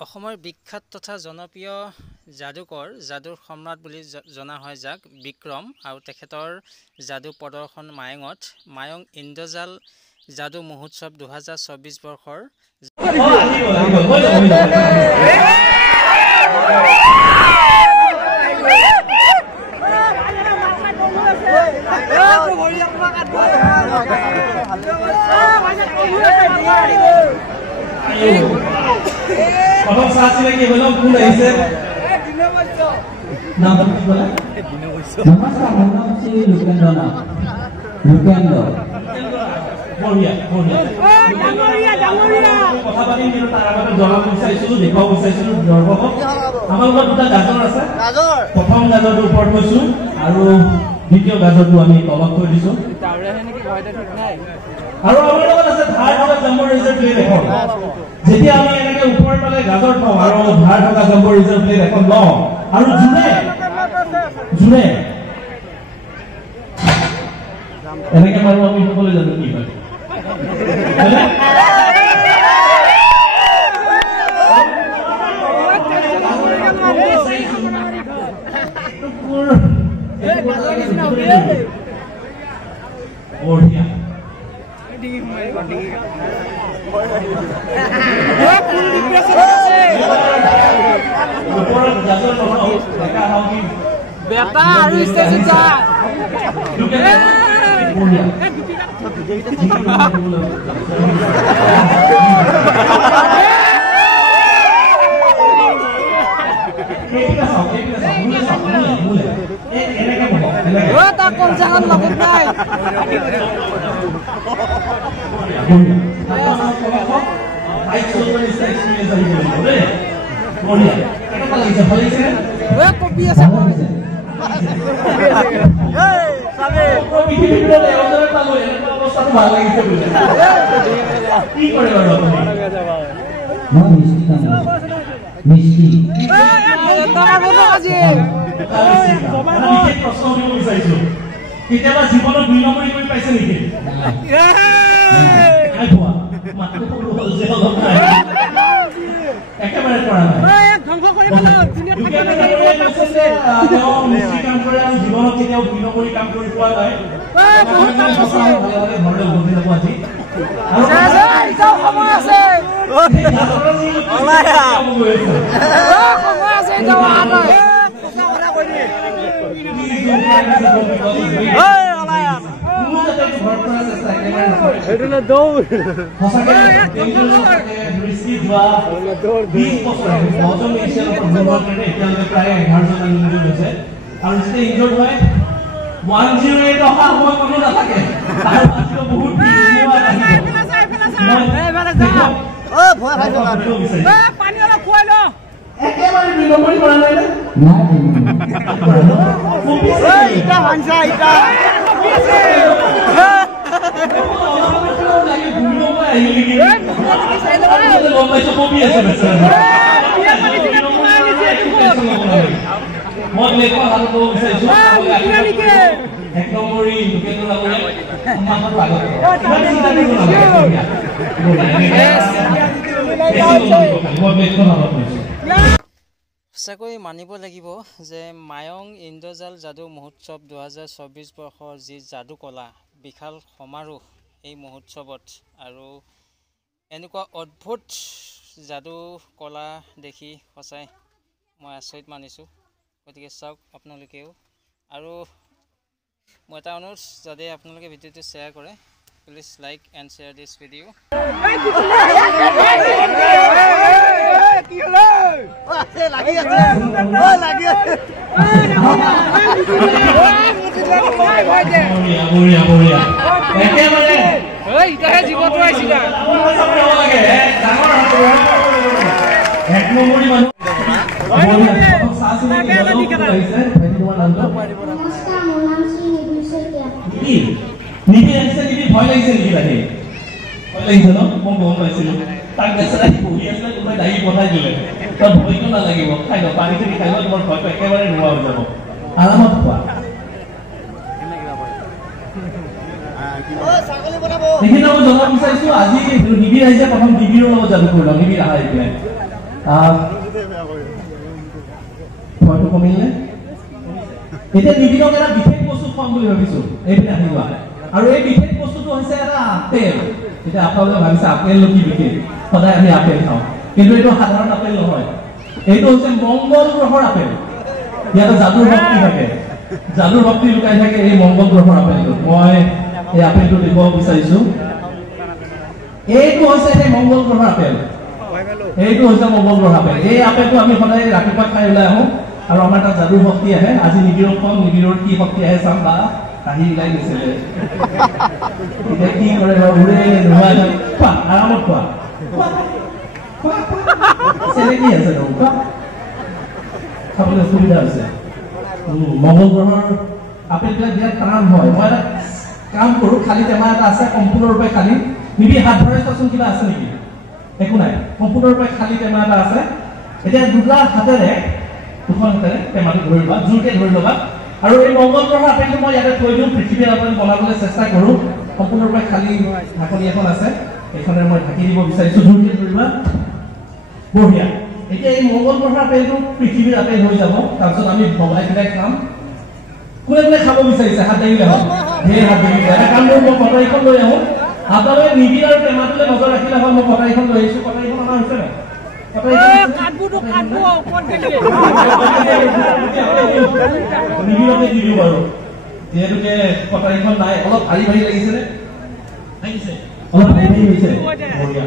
অসমৰ বিখ্যাত তথা জনপ্ৰিয় যাদুকৰ যাদুৰ সম্ৰাট বুলি জনা হয় যাক বিক্ৰম আৰু তেখেতৰ যাদু প্ৰদৰ্শন মায়ঙত মায়ং ইন্দ্ৰজাল যাদু মহোৎসৱ 2024 বৰ্ষৰ Abang saat ini belum mulai sih. Nama apa bola? Nama saya nama si Lukendo. Moria. Kota Bali ini kita akan jalan musai sulu, dekau musai sulu, jorbo. Amal buat kita gazor rasa. Pertama gazor tu port musu, aru video gazor tu kami tolak tu di situ. Aru amal buat rasa thar hoga jumbo reserve play dekor. Jadi kami ini ke upor pale gazor tu, aru thar hoga jumbo reserve play dekor lo. Aru june. Ini ke malu kami tu boleh jadi ni. Moria. Beta harus saja. Tak konsangan lakukan naik. Kopi ya sama. Sabe. Kopi itu ada orang tahu ya. Kalau satu balik itu. Ini kalau orang. Mau mesti kan. Mesti. Tak boleh aja. কেতিয়াবা জীৱনত 2 number কৰি পাইছে নেকি একেবাৰে কৰা নাই ধ্বংস কৰি পেলাও দুনিয়া থাকিলে কাম কৰে আৰু জীৱনত কেতিয়াও 2 নম্বৰ কাম কৰি পোৱা নাই বহুত কাম আছে ঘৰলৈ উভতি যাব আজি আৰু সময় আছে সময় আছে যাও আগে এটা দৌড় পানী অলপ খুৱাই ল একেবাৰে 2 নম্বৰ কৰা নাই না ইটা ভাঞ্চা ইটা সঁচাকৈ মানিব লাগিব যে মায়ং ইন্দ্ৰজাল যাদু মহোৎসৱ 2024 বৰ্ষৰ যি যাদু কলা বিশাল সমাৰোহ এই মহোৎসৱত আৰু এনেকুৱা অদ্ভুত যাদু কলা দেখি সঁচাই মই আচৰিত মানিছোঁ গতিকে চাওক আপোনালোকেও আৰু মই এটা অনুৰোধ যাতে আপোনালোকে ভিডিঅ'টো শ্বেয়াৰ কৰে please like and share this video' কি হলো আছে লাগি আছে লাগি আছে বঢ়িয়া একেবাৰে ওই ইটাহে জীৱটো আইছিলা লাগে ডাঙৰ এক নম্বৰী মানুহ সাসুনে কি হৈছে তোমাৰ নামটো নমস্কাৰ মোৰ নাম শ্ৰী নিবিৰ শইকীয়া নিবিৰ আছে কি ভয় লাগিছে নেকি লাগে ভয় লাগিছে ন মই গম পাইছিলো তাক বেচৰা বহি আছে তুমি দাই পঠাই দিলে তো ভয়টো না লাগিব খাই ন পানী থেকে খাইলে তোমাৰ ভয়টো একেবাৰে নোৱা হৈ যাব আৰামত খোৱা দেখি নাও জনাব বিচাৰিছো আজি নিবিৰ আহিছে প্ৰথম নিবিৰৰ লগত যাদু কৰিলা নিবিৰ আহা এতিয়া ভয়টো কমিলনে এতিয়া নিবিড়ক এটা বিশেষ বস্তু খুৱাম বুলি ভাবিছোঁ এইপিনে আহিবা আৰু এই বিশেষ বস্তুটো হৈছে এটা আপেল এতিয়া আপোনালোকে ভাবিছে আপেলটো কি বিশেষ সদায় আমি আপেল খাওঁ কিন্তু এইটো সাধাৰণ আপেল নহয় এইটো হৈছে মংগল গ্ৰহৰ আপেল ইয়াতে যাদুৰ শক্তি থাকে যাদুৰ শক্তি লুকাই থাকে এই মংগল গ্ৰহৰ আপেলটো মই এই আপেলটো দেখুৱাব বিচাৰিছোঁ এইটো হৈছে সেই মংগল গ্ৰহৰ আপেল এইটো হৈছে মংগল গ্ৰহৰ আপেল এই আপেলটো আমি সদায় ৰাতিপুৱা খাই ওলাই আহোঁ আৰু আমাৰ তাত যাদুৰ শক্তি আহে আজি নিবিড়ক কম নিবিড়ৰ কি শক্তি আহে চাম বা কাহি ওলাই গৈছিলে এতিয়া কি কৰে উৰে নোহোৱা খোৱা আৰামত খোৱা চেলেকি আছে খোৱা খাবলৈ সুবিধা হৈছে মংগল গ্ৰহৰ আপেলবিলাক বিৰাট টান হয় মই এটা কাম কৰোঁ খালী টেমা এটা আছে সম্পূৰ্ণৰূপে খালী নিবি হাত ভৰাই চোৱাচোন কিবা আছে নেকি একো নাই সম্পূৰ্ণৰূপে খালী টেমা এটা আছে এতিয়া দুটা হাতেৰে দুখন হাতেৰে টেমাটো ধৰি লোৱা জোৰকে ধৰি ল'বা আৰু এই মংগল গ্ৰহৰ আপেলটো মই ইয়াতে থৈ দিওঁ পৃথিৱীৰ আপেল বনাবলৈ চেষ্টা কৰোঁ সম্পূৰ্ণৰূপে খালী ঢাকনি এখন আছে এইখনেৰে মই ঢাকি দিব বিচাৰিছোঁ জোৰকে ধৰিবা বঢ়িয়া এতিয়া এই মংগল গ্ৰহৰ আপেলটো পৃথিৱীৰ আপেল হৈ যাব তাৰপিছত আমি ভগাই পেলাই খাম কোনে কোনে খাব বিচাৰিছে হাত দাঙিলে হ'ল ঢেৰ হাত দাঙিলে এটা কাম কৰোঁ মই কটাৰীখন লৈ আহোঁ আপোনালোকে নিবিড় আৰু টেমাটোলৈ নজৰ ৰাখিলে হ'ল মই কটাৰীখন লৈ আহিছোঁ কটাৰীখন অনা হৈছে নাই নিবিড়কে দি দিওঁ বাৰু যিহেতুকে কটাৰীখন নাই অলপ ভাৰী ভাৰী লাগিছেনে লাগিছে অলপ ভাৰী ভাৰী হৈছে বঢ়িয়া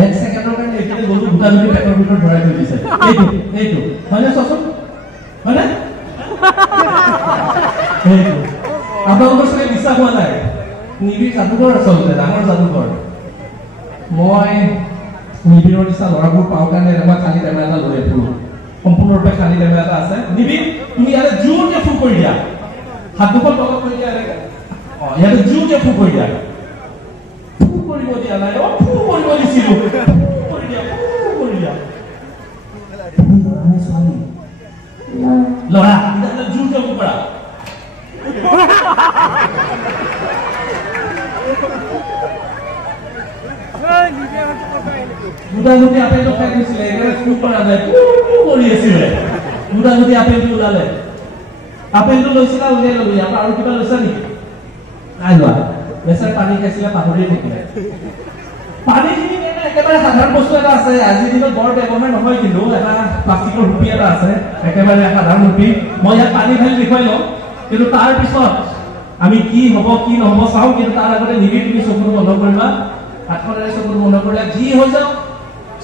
এক ছেকেণ্ডৰ কাৰণে এইটো গৰু দুটা দুটি পেটৰ ভিতৰত ভৰাই থৈ দিছে এইটো এইটো হয়নে চোৱাচোন হয়নে এইটো আপোনালোকৰ চাগে বিশ্বাস হোৱা নাই নিবিড় যাদুকৰ আচলতে ডাঙৰ যাদুকৰ মই নিবিড়ৰ নিচিনা ল'ৰাবোৰ পাওঁ কাৰণে এনেকুৱা খালী টেমা এটা লৈ ফুৰোঁ সম্পূৰ্ণৰূপে খালী টেমা এটা আছে নিবিড় তুমি ইয়াতে জোৰকে ফু কৰি দিয়া হাত দুখন তলত কৰি দিয়া ইয়াতে জোৰকে ফু কৰি দিয়া ফু কৰিব দিয়া নাই ফু কৰিব দিছিলোঁ কৰি দিয়া ল'ৰা জোৰকে ফু কৰা দুটা যদি আপেলটো খাই দিছিলে একেবাৰে ফু কৰা যায় কৰি আছিলে দুটা যদি আপেলটো ওলালে আপেলটো লৈছিলা উলিয়াই ল'বি আৰু কিবা লৈছা নেকি নাই লোৱা বেচাৰ পানী খাইছিলে পাহৰি থাকিলে পানীখিনি একেবাৰে সাধাৰণ বস্তু এটা আছে আজিৰ দিনত বৰ ব্যৱহাৰ নহয় কিন্তু এটা প্লাষ্টিকৰ ৰুপি এটা আছে একেবাৰে সাধাৰণ ৰুপি মই ইয়াত পানী ঢালি দেখুৱাই লওঁ কিন্তু তাৰ পিছত আমি কি হ'ব কি নহ'ব চাওঁ কিন্তু তাৰ আগতে নিবিড় তুমি চকুটো বন্ধ কৰিবা হাতখনেৰে চকুটো বন্ধ কৰিলে যি হৈ যাওক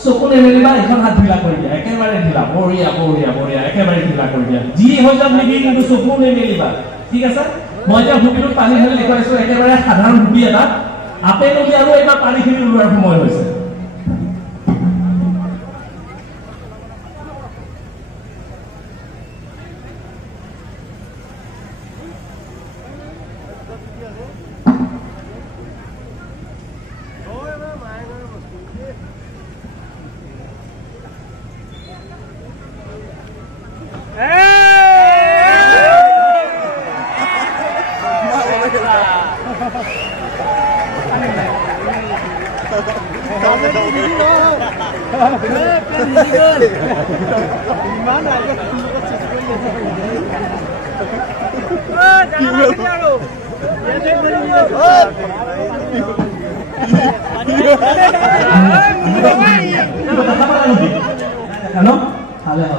চকু নেমেলিবা এখন হাত ঢিলা কৰি দিয়া একেবাৰে ঢিলা বঢ়িয়া বঢ়িয়া বঢ়িয়া একেবাৰে ঢিলা কৰি দিয়া যি হৈ যাওক নিবিড় কিন্তু চকু নেমেলিবা ঠিক আছে মই এতিয়া ৰুপিটোত পানী ঢালি দেখুৱাইছো একেবাৰে সাধাৰণ ৰুপি এটা আপেল উলিয়ালো এইবাৰ পানীখিনি ওলোৱাৰ সময় হৈছে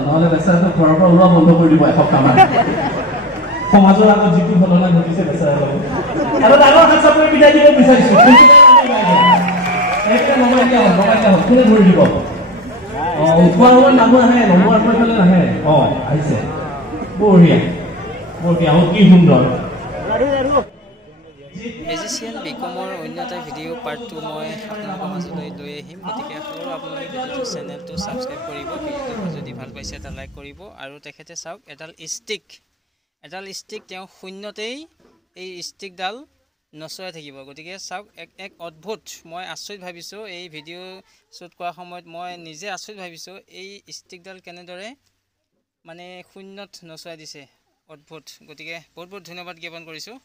নহ'লে বেচাৰাটো ঘৰৰ পৰা ওলোৱা বন্ধ কৰি দিব এসপ্তাহমান সমাজৰ আগত যিটো ঘটনা ঘটিছে বেচাৰা এটা ডাঙৰ হাত চাপৰি বিদায় দিব বিচাৰিছো কোনে ধৰি দিব উঠোৱাৰ সময়ত মানুহ আহে নমোৱাৰ সময়ত নাহে আহিছে বঢ়িয়া বঢ়িয়া অতি সুন্দৰ মেজিচিয়ান বিকমৰ অন্য এটা ভিডিঅ' পাৰ্ট 2 মই আপোনালোকৰ মাজলৈ লৈ আহিম গতিকে আৰু আপোনালোকে ভিডিঅ'টো চেনেলটো ছাবস্ক্ৰাইব কৰিব ভিডিঅ'টো যদি ভাল পাইছে এটা লাইক কৰিব আৰু তেখেতে চাওক এডাল ষ্টিক তেওঁ শূন্যতেই এই ষ্টিকডাল নচুৱাই থাকিব গতিকে চাওক এক অদ্ভুত মই আচৰিত ভাবিছোঁ এই ভিডিঅ' শ্বুট কৰাৰ সময়ত মই নিজে আচৰিত ভাবিছোঁ এই ষ্টিকডাল কেনেদৰে মানে শূন্যত নচুৱাই দিছে, অদ্ভুত। গতিকে বহুত বহুত ধন্যবাদ জ্ঞাপন কৰিছোঁ।